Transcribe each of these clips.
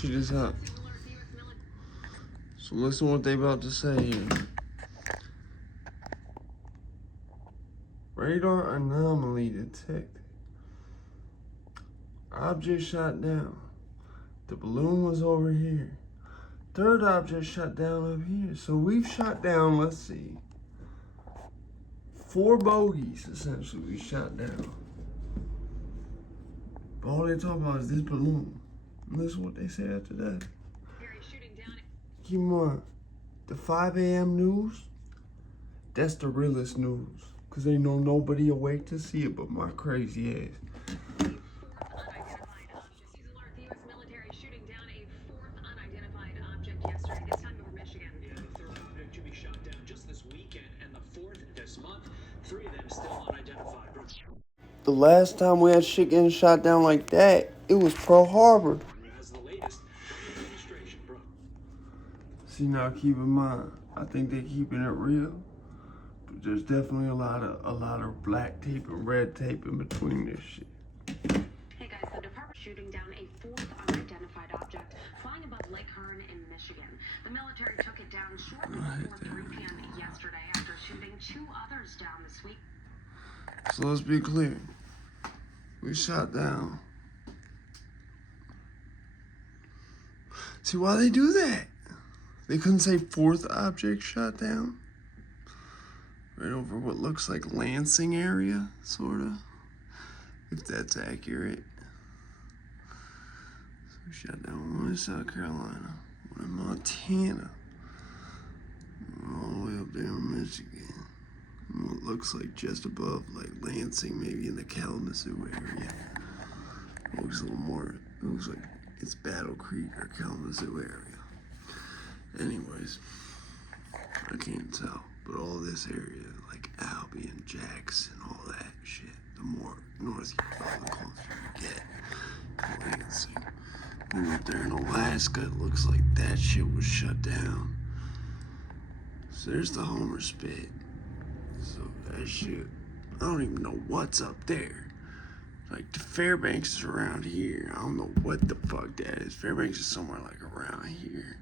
Check this out. So listen to what they about to say here. Radar anomaly detected. Object shot down. The balloon was over here. Third object shot down up here. So we've shot down, let's see, 4 bogeys, essentially, we shot down. But all they talk about is this balloon. And listen to what they say after that. Keep in mind, the 5 a.m. news, that's the realest news. Because ain't nobody awake to see it but my crazy ass. The last time we had shit getting shot down like that, it was Pearl Harbor. See, now keep in mind, I think they're keeping it real. But there's definitely a lot of black tape and red tape in between this shit. Hey guys, the department shooting down a 4th unidentified object flying above Lake Hearn in Michigan. The military took it down shortly before 3 p.m. yesterday after shooting 2 others down this week. So let's be clear. We shot down. See why they do that? They couldn't say 4th object shot down? Right over what looks like Lansing area, sorta. If that's accurate. So we shot down one in South Carolina, one in Montana, all the way up there in Michigan. What looks like just above, like Lansing, maybe in the Kalamazoo area. It looks a little more, it looks like it's Battle Creek or Kalamazoo area. Anyways, I can't tell, but all this area, like Albion, Jackson, all that shit, the more north you go, the closer you get to Lansing. We went there in Alaska, it looks like that shit was shut down. So there's the Homer Spit. So that shit, I don't even know what's up there. Like the Fairbanks is around here. I don't know what the fuck that is. Fairbanks is somewhere like around here.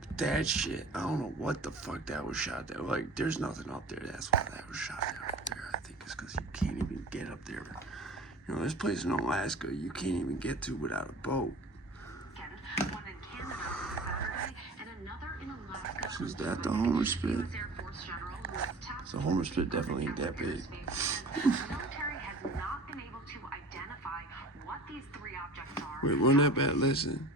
But that shit, I don't know what the fuck that was shot there. Like there's nothing up there. That's why that was shot down up there. I think it's because you can't even get up there. You know, this place in Alaska you can't even get to without a boat. So is that the Homer Spit? So Homer Spit definitely ain't that big. Wait, run that back, listen.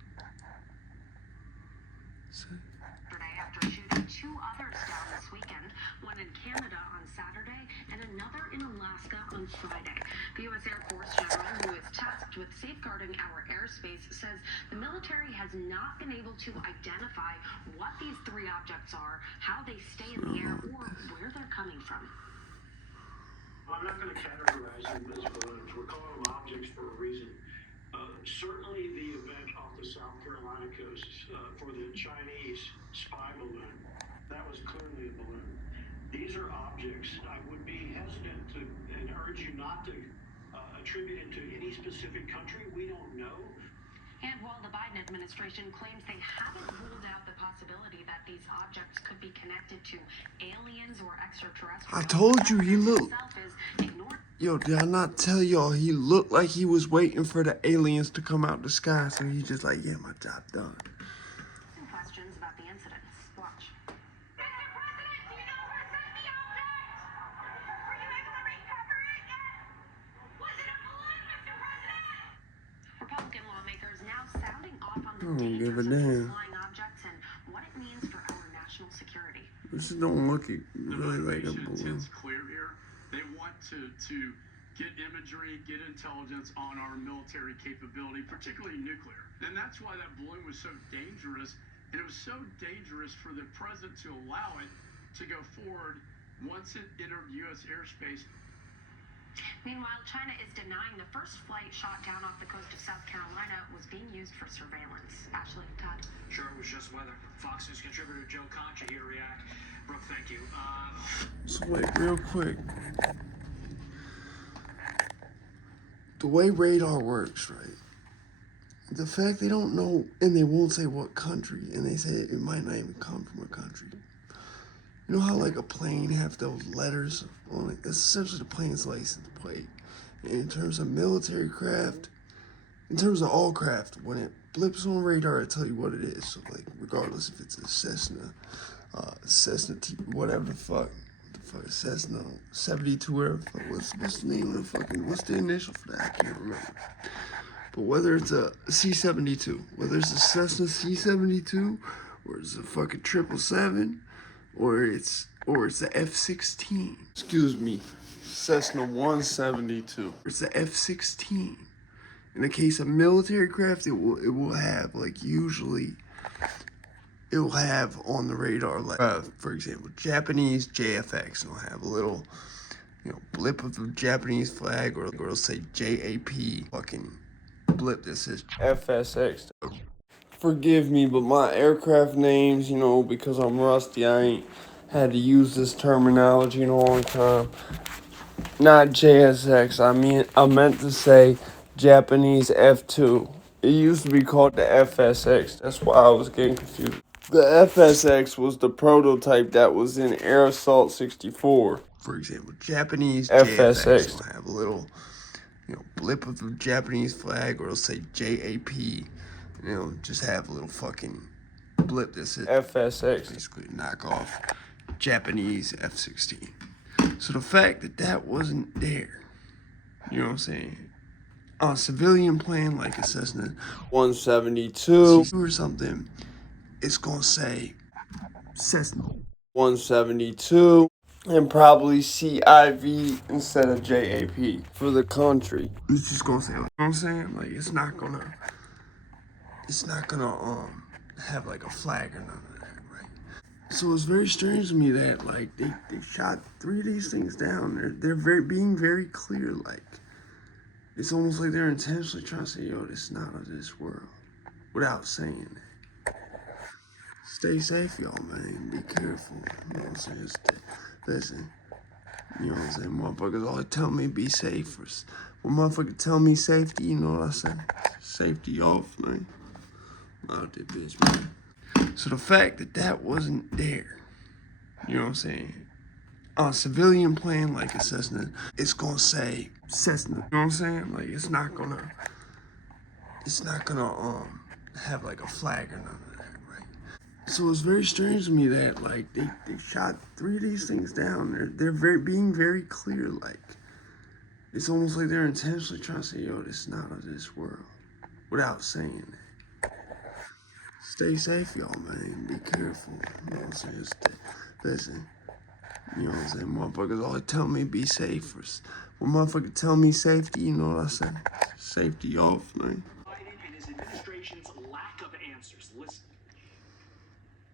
After shooting 2 others down this weekend, one in Canada on Saturday and another in Alaska on Friday. The U.S. Air Force General, who is tasked with safeguarding our airspace, says the military has not been able to identify what these 3 objects are, how they stay in the air, or where they're coming from. I'm not going to categorize them as balloons. We're calling them objects for a reason. Certainly the event off the South Carolina coast for the Chinese spy balloon, that was clearly a balloon. These are objects. I would be hesitant to and urge you not to attribute it to any specific country. We don't know. And while the Biden administration claims they haven't ruled out the possibility that these objects could be connected to aliens or extraterrestrials, I told you he looked. Yo, did I not tell y'all he looked like he was waiting for the aliens to come out the sky? So he's just like, yeah, my job done. Questions about the incidents. Watch. Mr. President, do you know where sent the object? Were you able to recover it yet? Was it a balloon, Mr. President? Republican lawmakers now sounding off on the I don't give a dangers of damn. flying objects and what it means for our national security. This don't look really like a balloon. It's clear here. They want to get imagery, get intelligence on our military capability, particularly nuclear. And that's why that balloon was so dangerous. And it was so dangerous for the president to allow it to go forward once it entered U.S. airspace. Meanwhile, China is denying the first flight shot down off the coast of South Carolina was being used for surveillance. Ashley, Todd. Sure, it was just weather. Fox News contributor Joe Concha here react. Brooke, thank you. So wait, real quick. The way radar works, right, The fact they don't know, and they won't say what country, and they say it might not even come from a country. You know how like a plane have those letters on it? That's essentially the plane's license plate. And in terms of military craft, in terms of all craft, when it blips on radar, it tell you what it is. So like, regardless if it's a Cessna, whatever the fuck, Cessna 72, whatever the fuck, what's the name of the fucking, what's the initial for that? I can't remember. But whether it's a C-72, whether it's a Cessna C-72, or it's a fucking 777, or it's the F-16. Excuse me, Cessna 172. It's the F-16. In the case of military craft, it will have like usually it will have on the radar like for example Japanese JFX. It'll have a little blip of the Japanese flag, or it'll say JAP fucking blip that says FSX. Forgive me, but my aircraft names, because I'm rusty, I ain't had to use this terminology in a long time. Not JSX, I meant to say Japanese F2. It used to be called the FSX, that's why I was getting confused. The FSX was the prototype that was in Air Assault 64. For example, Japanese FSX will have a little blip of the Japanese flag, or it'll say JAP. Just have a little fucking blip that says FSX. Basically knock off Japanese F-16. So the fact that wasn't there, you know what I'm saying, on a civilian plane like a Cessna 172 or something, it's gonna say Cessna 172 and probably CIV instead of JAP for the country. It's just gonna say, you know what I'm saying? Like it's not gonna have like a flag or none of that, right? So it's very strange to me that like they shot 3 of these things down. They're being very clear, like it's almost like they're intentionally trying to say, yo, this is not of this world, without saying that. Stay safe, y'all, man. Be careful. You know what I'm saying? Listen, you know what I'm saying? Motherfuckers always tell me be safe. When motherfuckers tell me safety, you know what I say? Safety off, man. Out there, bitch, man. So the fact that wasn't there, you know what I'm saying, on a civilian plane like a Cessna, it's gonna say Cessna. You know what I'm saying? Like it's not gonna have like a flag or none of that, right? So it's very strange to me that like they shot 3 of these things down. They're being very clear, like it's almost like they're intentionally trying to say, yo, this is not of this world, without saying that. Stay safe, y'all, man. Be careful. You know what I'm saying? Listen, you know what I'm saying? Motherfuckers always tell me be safe. When motherfuckers tell me safety, you know what I say? Safety off, man. Biden and his administration's lack of answers. Listen.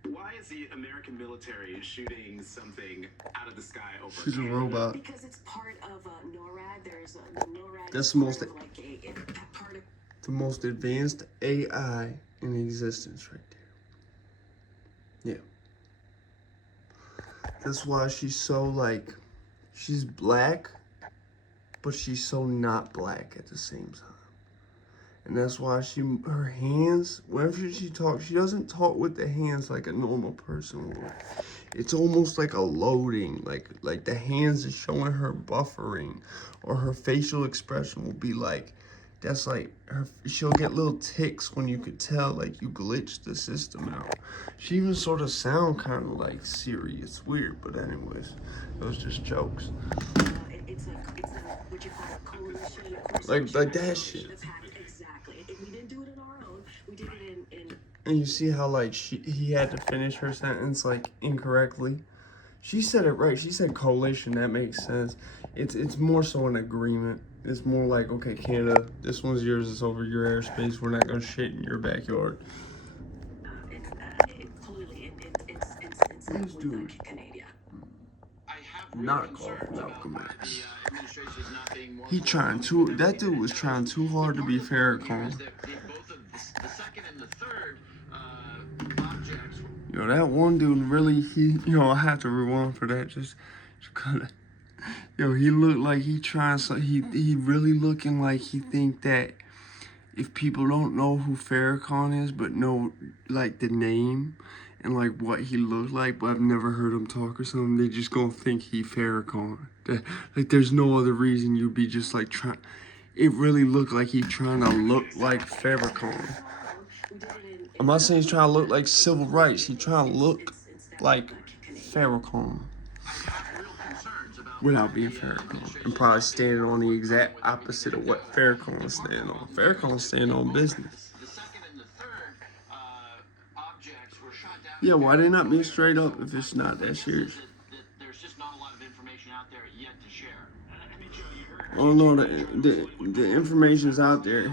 Why is the American military shooting something out of the sky over? She's a robot. Because it's part of NORAD. There's the NORAD. That's the most advanced AI in existence right there. Yeah. That's why she's so like, she's black, but she's so not black at the same time. And that's why her hands, whenever she talks, she doesn't talk with the hands like a normal person would. It's almost like a loading, like the hands is showing her buffering, or her facial expression will be like, that's like she'll get little ticks when you could tell like you glitched the system out. She even sort of sound kind of like Siri. It's weird, but anyways, those just jokes. It's what you call a coalition. Like that shit. Exactly. We didn't do it on our own. We did it in. And you see how like he had to finish her sentence like incorrectly. She said it right. She said coalition. That makes sense. It's more so an agreement. It's more like, okay, Canada, this one's yours. It's over your airspace. We're not gonna shit in your backyard. This dude. Not called Malcolm X. He trying too. That dude was trying too hard to be Farrakhan. Yo, that one dude really, I have to rewind for that. Just kind of. Yo, he looked like he trying so he really looking like he think that if people don't know who Farrakhan is, but know like the name and like what he looked like, but I've never heard him talk or something, they just gonna think he Farrakhan. Like there's no other reason you'd be just like trying. It really looked like he trying to look like Farrakhan. I'm not saying he's trying to look like civil rights. He's trying to look like Farrakhan without being Farrakhan, and probably standing on the exact opposite of what Farrakhan is standing on. Farrakhan's standing on business. Yeah, why they not being straight up if it's not that serious? There's just not a lot of information out there yet to share. Oh no, the information's out there.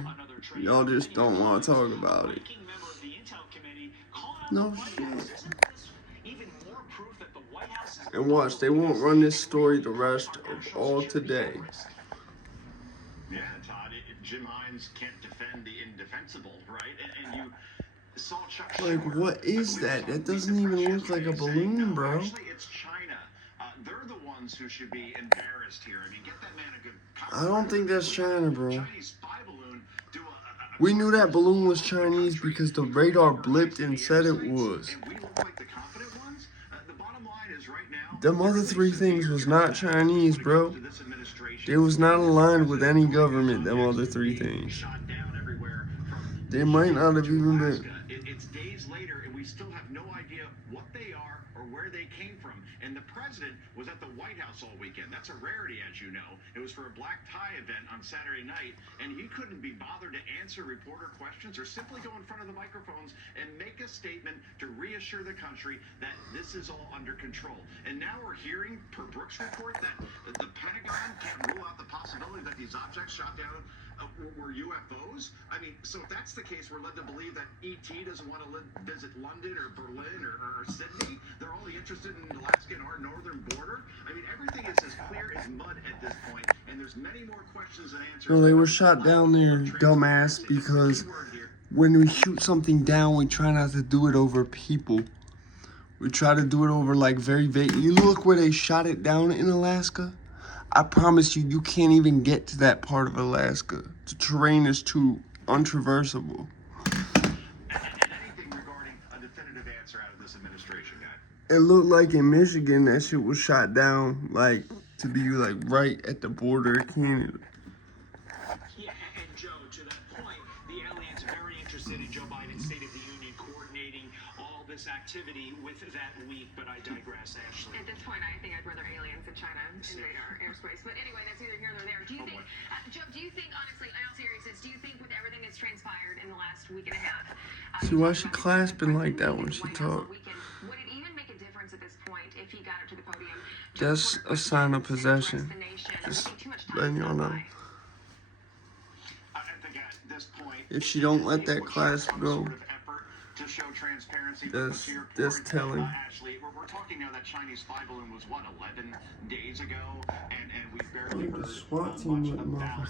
Y'all just don't want to talk about it. No shit. And watch, they won't run this story the rest of all today. Yeah, Todd, Jim Hines can't defend the indefensible, right? And you saw Chuck Like, Schumer, what is that? That doesn't even look like a balloon, bro. Actually, it's China. They're the ones who should be embarrassed here. I mean, get that man a good I don't think that's China, bro. Chinese spy balloon. We knew that balloon was Chinese because the radar blipped and said it was. And we look like the confident ones. The bottom line is right now. Them other three things was not Chinese, bro. They was not aligned with any government, them other three things. They might not have even been. It's days later, and we still have no idea what they are or where they came from. And the president was at the White House all weekend. That's a rarity, as you know. It was for a black tie event on Saturday night, and he couldn't be bothered to answer reporter questions or simply go in front of the microphones and make a statement to reassure the country that this is all under control. And now we're hearing, per Brooks' report, that the Pentagon can't rule out the possibility that these objects shot down were UFOs. I mean, so if that's the case, we're led to believe that ET doesn't want to visit London or Berlin or Sydney. They're only interested in Alaska and our northern border. I mean, everything is as clear as mud at this point, and there's many more questions than answers. No, they were shot down there, dumbass, because when we shoot something down, we try not to do it over people. We try to do it over like very vague. You look where they shot it down in Alaska. I promise you, you can't even get to that part of Alaska. The terrain is too untraversable. Anything regarding a definitive answer out of this administration, guy? It looked like in Michigan that shit was shot down, like, to be like right at the border of Canada. Yeah, and Joe, to that point, the aliens are very interested in Joe Biden's State of the Union coordinating all this activity with that week, but I digress, Ashley. At this point, I think I'd rather aliens in China invade our airspace. But anyway, that's neither here nor there. Do you think, Joe, do you think, honestly, in all seriousness, do you think with everything that's transpired in the last week and a half, See why she clasping like that when she talk? would it even make a difference at this point if he got her to the podium? That's a sign of possession. Just letting y'all know. I think at this point, If she don't let that clasp go, to show transparency, that's telling. Ashley, we're talking now that Chinese spy balloon was what, 11 days ago, and we barely heard The SWAT team much with about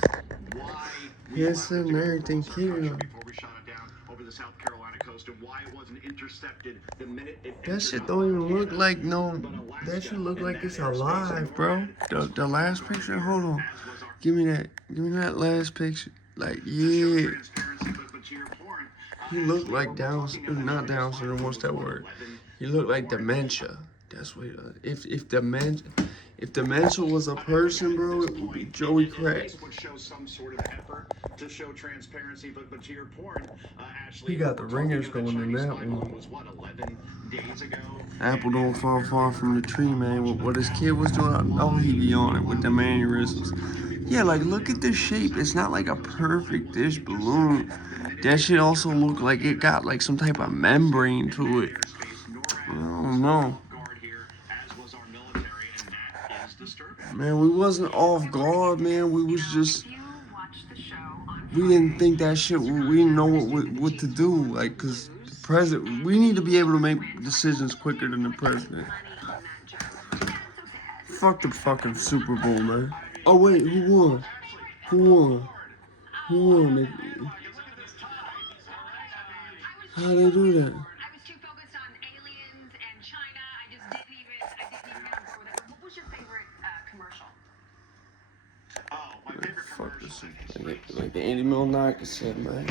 why we Yes, allowed it and to go everything closer to here. before we shot it down over the South Carolina coast, and why it wasn't intercepted the minute it That shit entered don't even Montana. look like no. That shit look like it's alive, bro. The last picture, hold on. Give me that last picture. Like, yeah. He looked like not Down syndrome. What's that word? He looked like dementia. That's what. If dementia was a person, bro, it would be Joey Crack. Would show some sort of effort to show transparency, but to your point, Ashley, He got the ringers going in that one. Was what, 11 days ago? Apple don't fall far from the tree, man. What his kid was doing, I know he'd be on it with the mannerisms. Yeah, like, look at the shape. It's not like a perfect dish balloon. That shit also looked like it got, like, some type of membrane to it. I don't know. Man, we wasn't off guard, man. We was just... We didn't think that shit... We didn't know what to do. Like, because the president... We need to be able to make decisions quicker than the president. Fuck the fucking Super Bowl, man. Oh, wait, who won? Who won? Who won? How'd they do that? I was too focused on aliens and China. I didn't even go with it. What was your favorite commercial? Oh, my favorite Fuck the commercial. Super Like the Andy Milonakis said, man.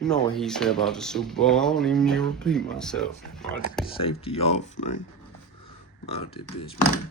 You know what he said about the Super Bowl. I don't even need to repeat myself. Safety off, man. Out there, bitch, man.